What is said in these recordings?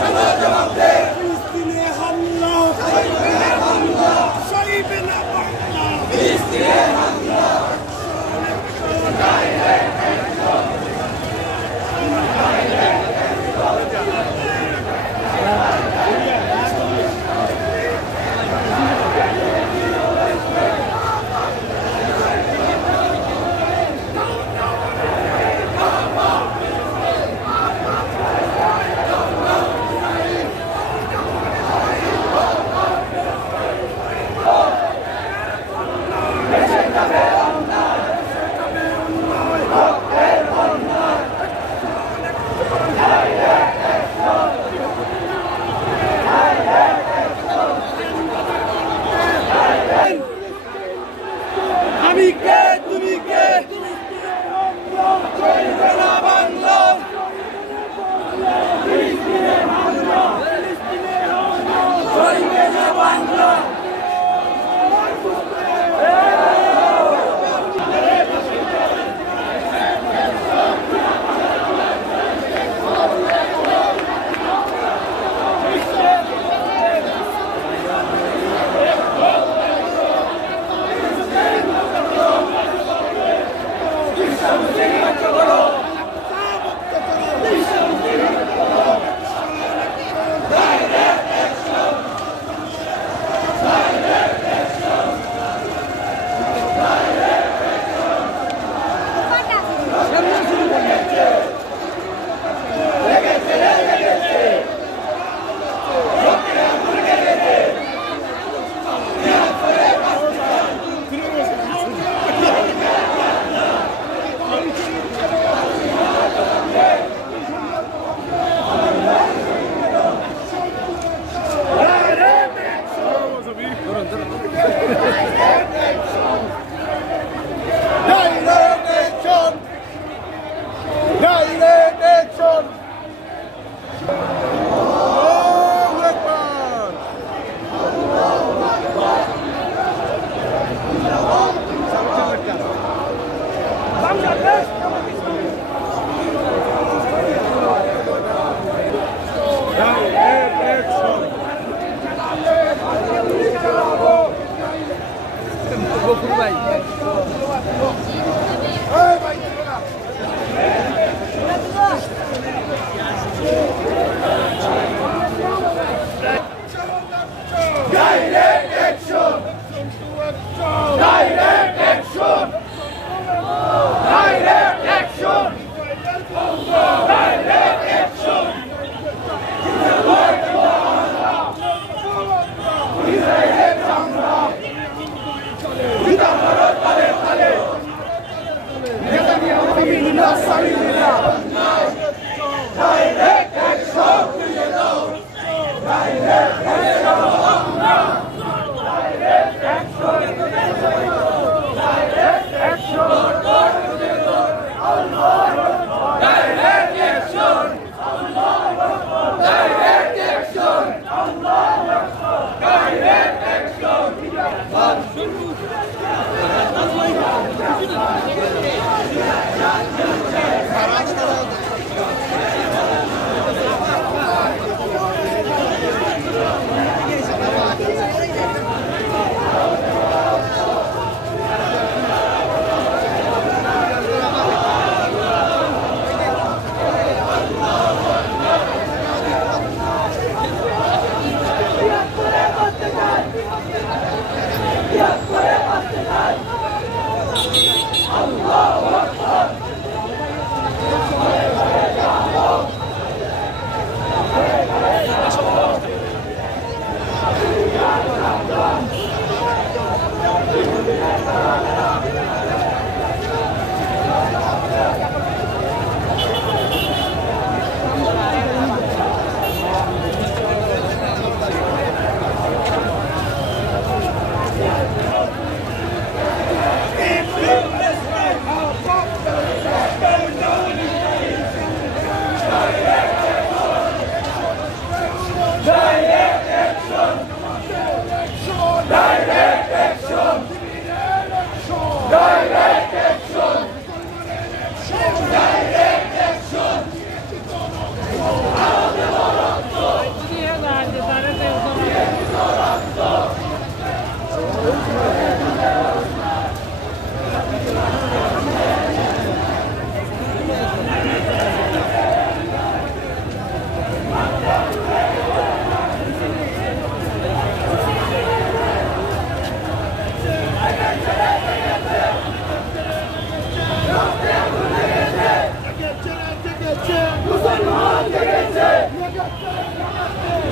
ফিলিস্তিনে হামলা সইবে না বাংলা আমি কে তুমি কে চলবে না বাংলা চলবে না বাংলা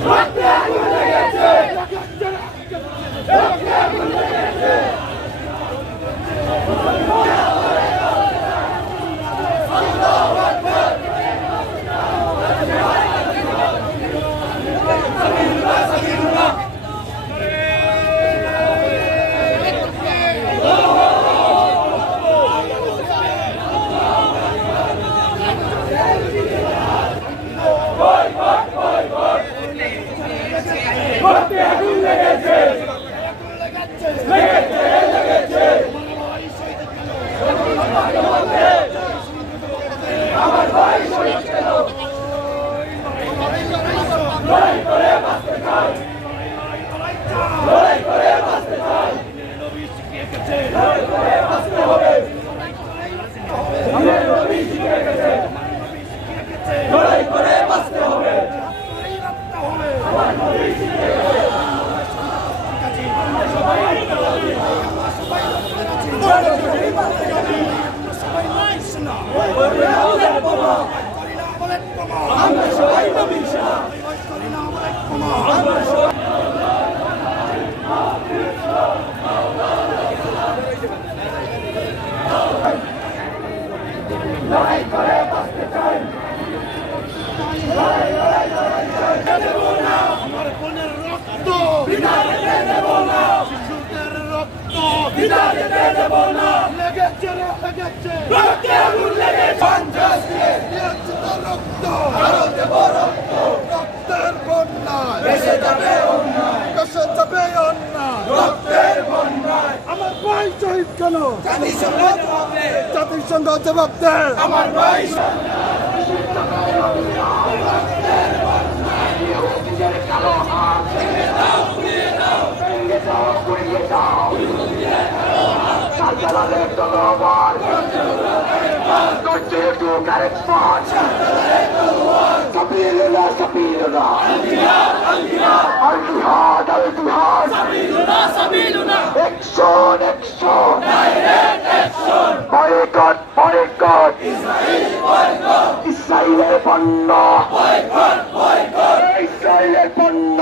রক্তে আগুন লেগেছে রক্তে আগুন লেগেছে আমার ভাই শহীদ কেন লড়াই করে বাঁচতে চাই লড়াই করে বাঁচতে চাই লড়াই করে বাঁচতে হবে আমাদের নবী শিখে গেছে লড়াই করে বাঁচতে হবে আমার নবী শিখে গেছে আমরা সবাই নবীর সেনা আমরা সবাই লড়াই করে বাঁচতে চাই আমার বোনের রক্ত বিনা যেতে দেব না শিশুদের রক্ত বিনা যেতে দেব না লেগেছে রক্তে আগুন লেগেছে সন্ত্রাস দিয়ে দিয়েছে রক্ত আরো দেব রক্ত রক্তের বন্যায় ভেসে যাবে অন্যায় রক্তের বন্যায় আমার ভাই শহীদ কেন জাতিসংঘ জবাব দে আমার ভাই ইসরায়েলের পণ্য ইসরায়েলের পণ্য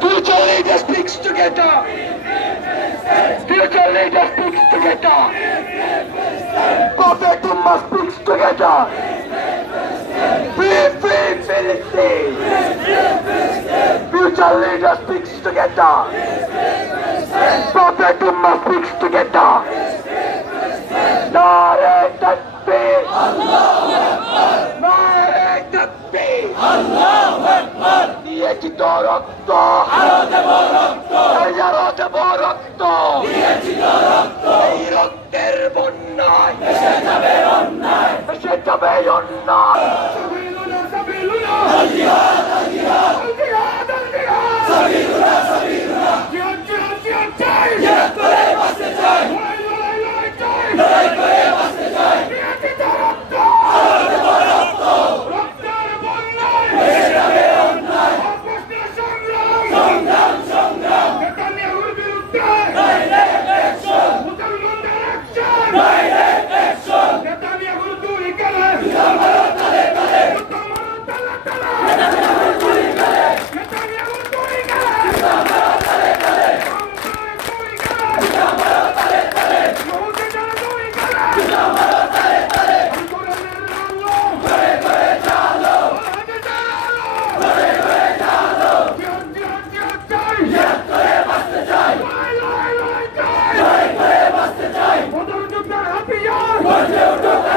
Future leaders speaks together. Future leaders speaks together. Prophet Ummah speaks together. Free Palestine. Future leaders speaks together. Prophet Ummah speaks together. Nare Takbir. Allahu Akbar. Nare Takbir. Allahu Akbar. দিয়েছি তো রক্ত আরো দেব রক্ত দিয়েছি তো রক্ত এই রক্তের বন্যায় ভেসে যাবে অন্যায়